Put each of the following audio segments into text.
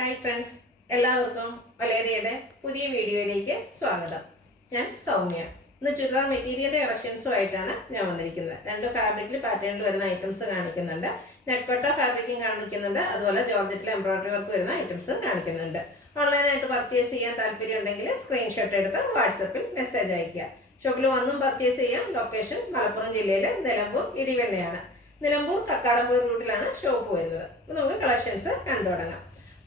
Hi friends, എല്ലാവർക്കും വലേറിയയുടെ പുതിയ വീഡിയോയിലേക്ക് സ്വാഗതം. ഞാൻ സൗമ്യ. ഇന്ന് ചുരിദാർ മെറ്റീരിയലിൻ്റെ കളക്ഷൻസുമായിട്ടാണ് ഞാൻ വന്നിരിക്കുന്നത്. രണ്ട് ഫാബ്രിക്കിൽ പാറ്റേണിൽ വരുന്ന ഐറ്റംസ് കാണിക്കുന്നുണ്ട്. നെറ്റ്കോട്ട ഫാബ്രിക്കും കാണിക്കുന്നുണ്ട്, അതുപോലെ ജോർജറ്റിൽ എംബ്രോയിഡറി വർക്ക് വരുന്ന ഐറ്റംസ് കാണിക്കുന്നുണ്ട്. ഓൺലൈനായിട്ട് പർച്ചേസ് ചെയ്യാൻ താല്പര്യം ഉണ്ടെങ്കിൽ സ്ക്രീൻഷോട്ട് എടുത്ത് വാട്സപ്പിൽ മെസ്സേജ് അയയ്ക്കുക. ഷോപ്പിൽ വന്നും പർച്ചേസ് ചെയ്യാം. ലൊക്കേഷൻ മലപ്പുറം ജില്ലയിലെ നിലമ്പൂർ ഇടിവെണ്ണയാണ്. നിലമ്പൂർ കക്കാടംപൂർ റൂട്ടിലാണ് ഷോപ്പ് വരുന്നത്. അപ്പോൾ നമുക്ക് കളക്ഷൻസ് കണ്ടു തുടങ്ങാം.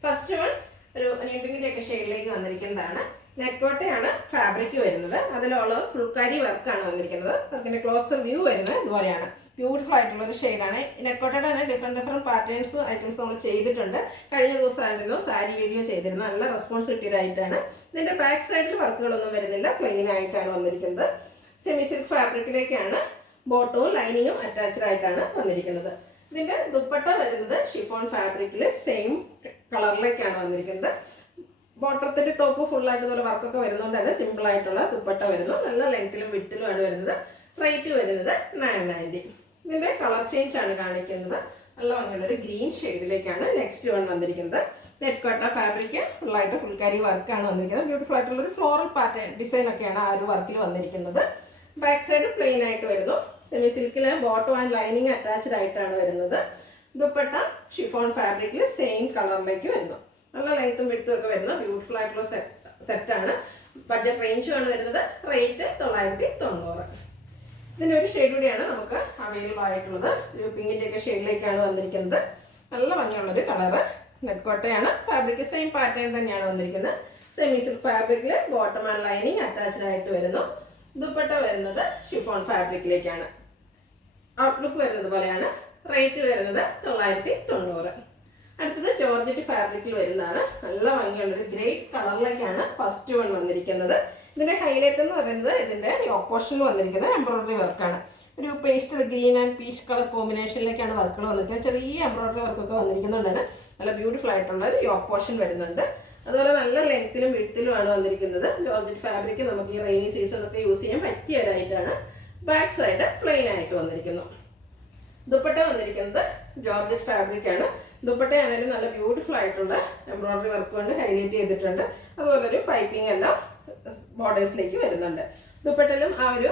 ഫസ്റ്റ് വൺ ഒരു നീപ്പിങ്ങിൻ്റെയൊക്കെ ഷെയ്ഡിലേക്ക് വന്നിരിക്കുന്നതാണ്. നെറ്റ്കോട്ടയാണ് ഫാബ്രിക് വരുന്നത്. അതിലുള്ള ഫുൾക്കാരി വർക്കാണ് വന്നിരിക്കുന്നത്. വർക്കിൻ്റെ ക്ലോസർ വ്യൂ വരുന്നത് ഇതുപോലെയാണ്. ബ്യൂട്ടിഫുൾ ആയിട്ടുള്ളൊരു ഷെയ്ഡാണ്. നെറ്റ്കോട്ടയുടെ തന്നെ ഡിഫറെൻറ്റ് പാറ്റേൺസ് ഐറ്റംസ് നമ്മൾ ചെയ്തിട്ടുണ്ട്. കഴിഞ്ഞ ദിവസമായിരുന്നു സാരി വീഡിയോ ചെയ്തിരുന്നത്. നല്ല റെസ്പോൺസ് കിട്ടിയതായിട്ടാണ്. ഇതിൻ്റെ ബാക്ക് സൈഡിൽ വർക്കുകളൊന്നും വരുന്നില്ല, പ്ലെയിൻ ആയിട്ടാണ് വന്നിരിക്കുന്നത്. സെമി സിൽക്ക് ഫാബ്രിക്കിലേക്കാണ് ബോട്ടവും ലൈനിങ്ങും അറ്റാച്ച്ഡ് ആയിട്ടാണ് വന്നിരിക്കുന്നത്. ഇതിൻ്റെ ദുപ്പട്ട വരുന്നത് ഷിഫോൺ ഫാബ്രിക്കിൽ സെയിം കളറിലേക്കാണ് വന്നിരിക്കുന്നത്. ബോട്ടത്തിൻ്റെ ടോപ്പ് ഫുള്ളായിട്ട് ഇതുപോലെ വർക്കൊക്കെ വരുന്നതുകൊണ്ട് തന്നെ സിമ്പിളായിട്ടുള്ള ദുപ്പട്ട വരുന്നു. നല്ല ലെങ്ത്തിലും വിഡ്ത്തിലുമാണ് വരുന്നത്. റേറ്റ് വരുന്നത് 990. ഇതിൻ്റെ കളർ ചേഞ്ച് ആണ് കാണിക്കുന്നത്. നല്ല ഭംഗിയുള്ളൊരു ഗ്രീൻ ഷെയ്ഡിലേക്കാണ് നെക്സ്റ്റ് വൺ വന്നിരിക്കുന്നത്. നെറ്റ്കോട്ട ഫാബ്രിക് ഫുള്ളായിട്ട് ഫുൾക്കാരി വർക്കാണ് വന്നിരിക്കുന്നത്. ബ്യൂട്ടിഫുൾ ആയിട്ടുള്ളൊരു ഫ്ലോറൽ പാറ്റേൺ ഡിസൈനൊക്കെയാണ് ആ ഒരു വർക്കിൽ വന്നിരിക്കുന്നത്. ബാക്ക് സൈഡ് പ്ലെയിൻ ആയിട്ട് വരുന്നു. സെമി സിൽക്കിൽ ബോട്ടം ആൻഡ് ലൈനിങ് അറ്റാച്ച്ഡ് ആയിട്ടാണ് വരുന്നത്. ദുപ്പട്ട ഷിഫോൺ ഫാബ്രിക്കിൽ സെയിം കളറിലേക്ക് വരുന്നു. നല്ല ലെങ്ത്തും വിഡ്ത്തും ഒക്കെ വരുന്ന ബ്യൂട്ടിഫുൾ ആയിട്ടുള്ള സെറ്റാണ്. ബഡ്ജറ്റ് റേഞ്ചുമാണ് വരുന്നത്. റേറ്റ് 990. ഇതിൻ്റെ ഒരു ഷെയ്ഡ് കൂടിയാണ് നമുക്ക് അവൈലബിൾ ആയിട്ടുള്ളത്. ഒരു പിങ്കിൻ്റെയൊക്കെ ഷെയ്ഡിലേക്കാണ് വന്നിരിക്കുന്നത്. നല്ല ഭംഗിയുള്ളൊരു കളറ്. നെറ്റ്കോട്ടയാണ് ഫാബ്രിക്, സെയിം പാറ്റേൺ തന്നെയാണ് വന്നിരിക്കുന്നത്. സെമി സിൽക്ക് ഫാബ്രിക്കിൽ ബോട്ടം ആൻഡ് ലൈനിങ് അറ്റാച്ച്ഡ് ആയിട്ട് വരുന്നു. ദുപ്പട്ട വരുന്നത് ഷിഫോൺ ഫാബ്രിക്കിലേക്കാണ്. ഔട്ട്ലുക്ക് വരുന്നത് പോലെയാണ്. റേറ്റ് വരുന്നത് 990. അടുത്തത് ജോർജറ്റ് ഫാബ്രിക്കിൽ വരുന്നതാണ്. നല്ല ഭംഗിയുള്ളൊരു ഗ്രേറ്റ് കളറിലേക്കാണ് ഫസ്റ്റ് വൺ വന്നിരിക്കുന്നത്. ഇതിൻ്റെ ഹൈലൈറ്റ് എന്ന് പറയുന്നത് ഇതിൻ്റെ യോക്ക് പോർഷനിൽ വന്നിരിക്കുന്നത് എംബ്രോയിഡറി വർക്കാണ്. ഒരു pastel green and peach colour കോമ്പിനേഷനിലേക്കാണ് വർക്കുകൾ വന്നിരിക്കുന്നത്. ചെറിയ എംബ്രോയിഡറി വർക്കൊക്കെ വന്നിരിക്കുന്നുണ്ട്. തന്നെ നല്ല ബ്യൂട്ടിഫുൾ ആയിട്ടുള്ള ഒരു യോക്ക് പോർഷൻ വരുന്നുണ്ട്. അതുപോലെ നല്ല ലെങ്ത്തിലും വിഡ്ത്തിലുമാണ് വന്നിരിക്കുന്നത്. ജോർജറ്റ് ഫാബ്രിക് നമുക്ക് ഈ റെയിനി സീസണൊക്കെ യൂസ് ചെയ്യാൻ പറ്റിയതായിട്ടാണ്. ബാക്ക് സൈഡ് പ്ലെയിൻ ആയിട്ട് വന്നിരിക്കുന്നു. ദുപ്പട്ട വന്നിരിക്കുന്നത് ജോർജറ്റ് ഫാബ്രിക്കാണ്. ദുപ്പട്ടയാണെങ്കിലും നല്ല ബ്യൂട്ടിഫുൾ ആയിട്ടുള്ള എംബ്രോയിഡറി വർക്ക് കൊണ്ട് ഹൈലൈറ്റ് ചെയ്തിട്ടുണ്ട്. അതുപോലെ ഒരു പൈപ്പിംഗ് എല്ലാം ബോർഡേഴ്സിലേക്ക് വരുന്നുണ്ട്. ദുപ്പട്ടയിലും ആ ഒരു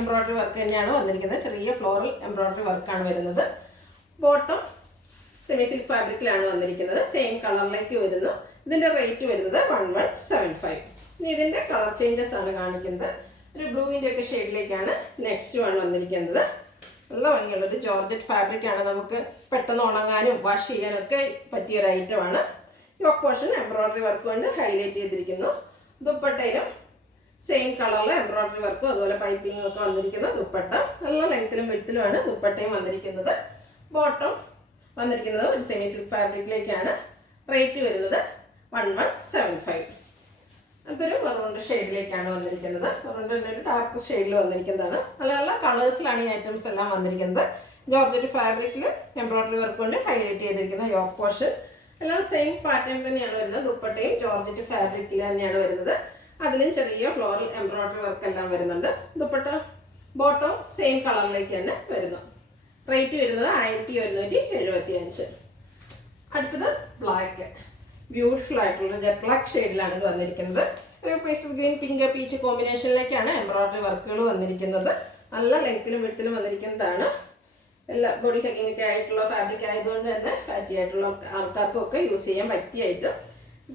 എംബ്രോയിഡറി വർക്ക് തന്നെയാണ് വന്നിരിക്കുന്നത്. ചെറിയ ഫ്ലോറൽ എംബ്രോയിഡറി വർക്കാണ് വരുന്നത്. ബോട്ടം സെമി സിൽക്ക് ഫാബ്രിക്കിലാണ് വന്നിരിക്കുന്നത്. സെയിം കളറിലേക്ക് വരുന്നു. ഇതിൻ്റെ റേറ്റ് വരുന്നത് 1175. ഇനി ഇതിൻ്റെ കളർ ചേഞ്ചസ് ആണ് കാണിക്കുന്നത്. ഒരു ബ്ലൂവിൻ്റെ ഒക്കെ ഷെയ്ഡിലേക്കാണ് നെക്സ്റ്റ് വൺ വന്നിരിക്കുന്നത്. നല്ല ഭംഗിയുള്ളൊരു ജോർജറ്റ് ഫാബ്രിക്കാണ്. നമുക്ക് പെട്ടെന്ന് ഉണങ്ങാനും വാഷ് ചെയ്യാനും ഒക്കെ പറ്റിയൊരു ഐറ്റമാണ്. യോക്ക് പോർഷൻ എംബ്രോയിഡറി വർക്ക് കൊണ്ട് ഹൈലൈറ്റ് ചെയ്തിരിക്കുന്നു. ദുപ്പട്ടയിലും സെയിം കളറിലെ എംബ്രോയിഡറി വർക്കും അതുപോലെ പൈപ്പിങ്ങും ഒക്കെ വന്നിരിക്കുന്ന ദുപ്പട്ട. നല്ല ലെങ്ത്തിലും വിഡ്ത്തിലുമാണ് ദുപ്പട്ടയും വന്നിരിക്കുന്നത്. ബോട്ടം വന്നിരിക്കുന്നത് ഒരു സെമി സിൽക്ക് ഫാബ്രിക്കിലേക്കാണ്. റേറ്റ് വരുന്നത് 1175. അതൊരു മെറൂണിൻ്റെ ഷെയ്ഡിലേക്കാണ് വന്നിരിക്കുന്നത്. മെറൂണിൻ്റെ ഒരു ഡാർക്ക് ഷെയ്ഡിൽ വന്നിരിക്കുന്നതാണ്. നല്ല നല്ല കളേഴ്സിലാണ് ഈ ഐറ്റംസ് എല്ലാം വന്നിരിക്കുന്നത്. ജോർജറ്റ് ഫാബ്രിക്കിൽ എംബ്രോയിഡറി വർക്ക് കൊണ്ട് ഹൈലൈറ്റ് ചെയ്തിരിക്കുന്ന യോക്ക് പോർഷൻ എല്ലാം സെയിം പാറ്റേൺ തന്നെയാണ് വരുന്നത്. ദുപ്പട്ടയും ജോർജറ്റ് ഫാബ്രിക്കിൽ തന്നെയാണ് വരുന്നത്. അതിലും ചെറിയ ഫ്ലോറൽ എംബ്രോയിഡറി വർക്ക് എല്ലാം വരുന്നുണ്ട്. ദുപ്പട്ട ബോട്ടം സെയിം കളറിലേക്ക് തന്നെ വരുന്നു. റേറ്റ് വരുന്നത് 1175. അടുത്തത് ബ്ലാക്ക്. ബ്യൂട്ടിഫുൾ ആയിട്ടുള്ള ജെറ്റ് ബ്ലാക്ക് ഷെയ്ഡിലാണ് ഇത് വന്നിരിക്കുന്നത്. ഒരു പേസ്റ്റൽ ഗ്രീൻ പിങ്ക് പീച്ച് കോമ്പിനേഷനിലേക്കാണ് എംബ്രോയിഡറി വർക്കുകൾ വന്നിരിക്കുന്നത്. നല്ല ലെങ്ത്തിലും വിഡ്ത്തിലും വന്നിരിക്കുന്നതാണ്. എല്ലാ ബോഡി ഹഗിങ്ങൊക്കെ ആയിട്ടുള്ള ഫാബ്രിക് ആയതുകൊണ്ട് തന്നെ ഫാറ്റി ആയിട്ടുള്ള ആൾക്കാർക്കും ഒക്കെ യൂസ് ചെയ്യാൻ പറ്റിയ ഐറ്റം.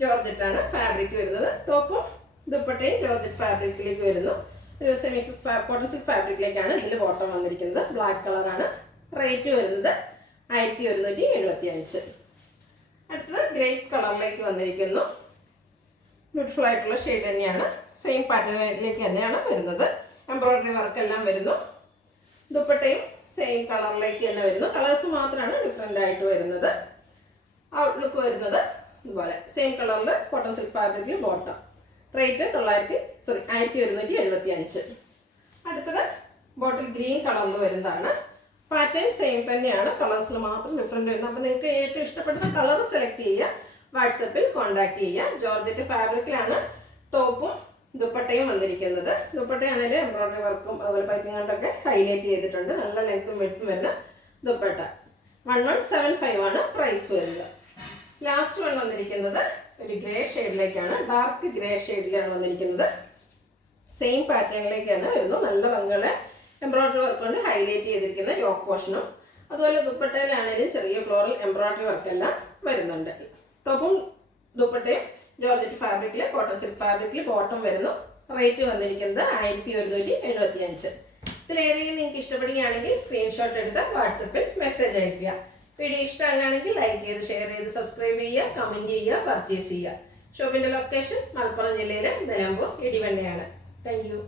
ജോർജറ്റാണ് ഫാബ്രിക് വരുന്നത്. ടോപ്പും ദുപ്പട്ടയും ജോർജറ്റ് ഫാബ്രിക്കിലേക്ക് വരുന്നു. ഒരു സെമി സിൽക്ക് കോട്ടൺ സിൽക്ക് ഫാബ്രിക്കിലേക്കാണ് ഇതിൽ ബോട്ടം വന്നിരിക്കുന്നത്. ബ്ലാക്ക് കളറാണ്. റേറ്റ് വരുന്നത് 1175. അടുത്തത് ഗ്രേപ്പ് കളറിലേക്ക് വന്നിരിക്കുന്നു. ബ്യൂട്ടിഫുൾ ആയിട്ടുള്ള ഷെയ്ഡ് തന്നെയാണ്. സെയിം പാറ്റേണിലേക്ക് തന്നെയാണ് വരുന്നത്. എംബ്രോയിഡറി വർക്കെല്ലാം വരുന്നു. ദുപ്പട്ടയും സെയിം കളറിലേക്ക് തന്നെ വരുന്നു. കളേഴ്സ് മാത്രമാണ് ഡിഫറെൻ്റ് ആയിട്ട് വരുന്നത്. ഔട്ട്ലുക്ക് വരുന്നത് ഇതുപോലെ സെയിം കളറിൽ കോട്ടൺ സിൽക്ക് ഫാബ്രിക്കിൽ ബോട്ടം. റേറ്റ് 1175. അടുത്തത് ബോട്ടിൽ ഗ്രീൻ കളറിൽ വരുന്നതാണ്. പാറ്റേൺ സെയിം തന്നെയാണ്. കളേഴ്സിൽ മാത്രം ഡിഫറെൻ്റ് വരുന്നത്. അപ്പോൾ നിങ്ങൾക്ക് ഏറ്റവും ഇഷ്ടപ്പെടുന്ന കളർ സെലക്ട് ചെയ്യുക. വാട്സപ്പിൽ കോൺടാക്ട് ചെയ്യുക. ജോർജറ്റ് ഫാബ്രിക്കിലാണ് ടോപ്പും ദുപ്പട്ടയും വന്നിരിക്കുന്നത്. ദുപ്പട്ടയാണെങ്കിൽ എംബ്രോയിഡറി വർക്കും അതുപോലെ പൈപ്പിംഗ് കൊണ്ടൊക്കെ ഹൈലൈറ്റ് ചെയ്തിട്ടുണ്ട്. നല്ല ലെങ്ത്തും വെടുത്തും വരുന്ന ദുപ്പട്ട. 1175 ആണ് പ്രൈസ് വരുന്നത്. ലാസ്റ്റ് വൺ വന്നിരിക്കുന്നത് ഒരു ഗ്രേ ഷെയ്ഡിലേക്കാണ്, ഡാർക്ക് ഗ്രേ ഷെയ്ഡിലാണ് വന്നിരിക്കുന്നത്. സെയിം പാറ്റേണിലേക്കാണ് വരുന്നത്. നല്ല ഭംഗിയുള്ള എംബ്രോയ്ഡറി വർക്ക് കൊണ്ട് ഹൈലൈറ്റ് ചെയ്തിരിക്കുന്ന യോക്ക് പോർഷനും അതുപോലെ ദുപ്പട്ടയിലാണെങ്കിലും ചെറിയ ഫ്ലോറൽ എംബ്രോയ്ഡറി വർക്കെല്ലാം വരുന്നുണ്ട്. ടോപ്പും ദുപ്പട്ടയും ജോർജറ്റ് ഫാബ്രിക്കിൽ, കോട്ടൺ സിൽക്ക് ഫാബ്രിക്കിൽ ബോട്ടം വരുന്നു. റേറ്റ് വന്നിരിക്കുന്നത് 1175. ഇതിലേതെങ്കിലും നിങ്ങൾക്ക് ഇഷ്ടപ്പെടുകയാണെങ്കിൽ സ്ക്രീൻഷോട്ട് എടുത്ത് വാട്സപ്പിൽ മെസ്സേജ് അയയ്ക്കുക. വീഡിയോ ഇഷ്ടമാകുകയാണെങ്കിൽ ലൈക്ക് ചെയ്ത്, ഷെയർ ചെയ്ത്, സബ്സ്ക്രൈബ് ചെയ്യുക, കമൻറ്റ് ചെയ്യുക, പർച്ചേസ് ചെയ്യുക. ഷോപ്പിൻ്റെ ലൊക്കേഷൻ മലപ്പുറം ജില്ലയിലെ നിലമ്പൂർ ഇടിവണ്ണയാണ്. Thank you.